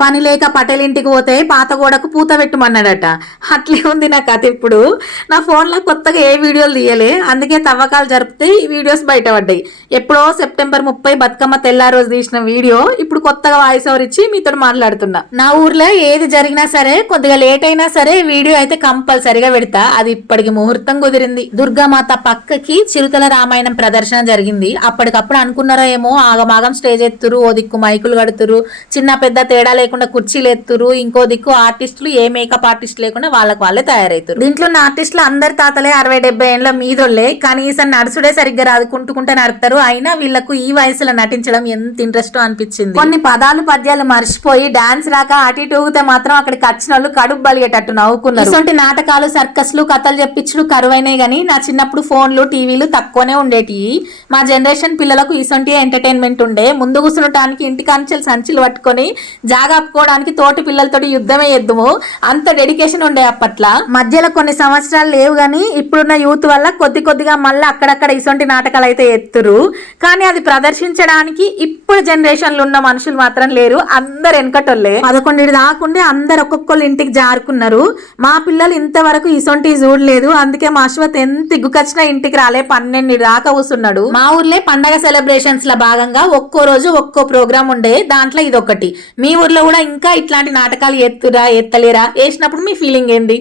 పని లేక పటేల్ ఇంటికి పోతే పాత గోడకు పూత పెట్టమన్నాడట. అట్లే ఉంది నా కథ. ఇప్పుడు నా ఫోన్లో కొత్తగా ఏ వీడియోలు తీయలే, అందుకే తవ్వకాలు జరిపితే ఈ వీడియోస్ బయటపడ్డాయి. ఎప్పుడో సెప్టెంబర్ 30 బతుకమ్మ తెల్లారి రోజు తీసిన వీడియో ఇప్పుడు కొత్తగా వాయిస్ ఓవర్ ఇచ్చి మీతో మాట్లాడుతున్నా. నా ఊర్లో ఏది జరిగినా సరే కొద్దిగా లేట్ అయినా సరే వీడియో అయితే కంపల్సరిగా పెడతా. అది ఇప్పటికి ముహూర్తం కుదిరింది. దుర్గామాత పక్కకి చిరుతల రామాయణం ప్రదర్శన జరిగింది. అప్పటికప్పుడు అనుకున్నారో ఏమో ఆగమాగం స్టేజ్ ఎత్తురు, ఓ దిక్కు మైకులు కడుతురు, చిన్న పెద్ద తేడా లేకుండా కుర్చీలు ఎత్తురు, ఇంకో దిక్కు ఆర్టిస్టులు ఏ మేకప్ ఆర్టిస్ట్ లేకుండా వాళ్ళకి వాళ్ళే తయారవుతారు. దీంట్లో ఉన్న ఆర్టిస్టులు అందరి తాతలే 60-70 ఏళ్ళ మీదోళ్లే. కనీసం నడుచుడే సరిగ్గా రాదు, కుంటుకుంటే నడుపుతారు. అయినా వీళ్లకు ఈ వయసులో నటించడం ఎంత ఇంట్రెస్ట్ అనిపించింది. కొన్ని పదాలు పద్యాలు మర్చిపోయి డాన్స్ రాక అటు ఇటు ఊగితే మాత్రం అక్కడికి వచ్చిన వాళ్ళు కడుపు బలిగేటట్టు నవ్వుకున్నారు. ఇటువంటి నాటకాలు, సర్కస్లు, కథలు చెప్పించుడు కరువైనాయి గానీ నా చిన్నప్పుడు ఫోన్లు, టీవీలు తక్కువనే ఉండేటివి. మా జనరేషన్ పిల్లలకు ఇసొంటి ఎంటర్టైన్మెంట్ ఉండే. ముందు కూర్చునటానికి ఇంటికాంచెలు సంచులు పట్టుకొని జాగా ఆపుకోవడానికి తోటి పిల్లలతోటి యుద్ధమే ఎద్దుము, అంత డెడికేషన్ ఉండే అప్పట్లో. మధ్యలో కొన్ని సంవత్సరాలు లేవు గానీ ఇప్పుడున్న యూత్ వల్ల కొద్ది కొద్దిగా మళ్ళీ అక్కడక్కడ ఇసొంటి నాటకాలు అయితే ఎత్తురు. కానీ అది ప్రదర్శించడానికి ఇప్పుడు జనరేషన్లు ఉన్న మనుషులు మాత్రం లేరు, అందరు వెనకటోళ్ళే. 11 దాకుండి అందరు ఒక్కొక్కళ్ళు ఇంటికి జారుకున్నారు. మా పిల్లలు ఇంతవరకు ఇసొంటి చూడలేదు. అందుకే మా అశ్వత్ ఎంత ఇగ్గుకొచ్చినా ఇంటికి రాలే, 12 దాకా కూర్చున్నాడు. మా ఊర్లో పండగ సెలబ్రేషన్స్ ల భాగంగా ఒక్కో రోజు ఒక్కో ప్రోగ్రామ్ ఉండే, దాంట్లో ఇదొకటి. మీ ఊర్లో కూడా ఇంకా ఇట్లాంటి నాటకాలు ఎత్తురా ఎత్తలేరా? వేసినప్పుడు మీ ఫీలింగ్ ఏంది?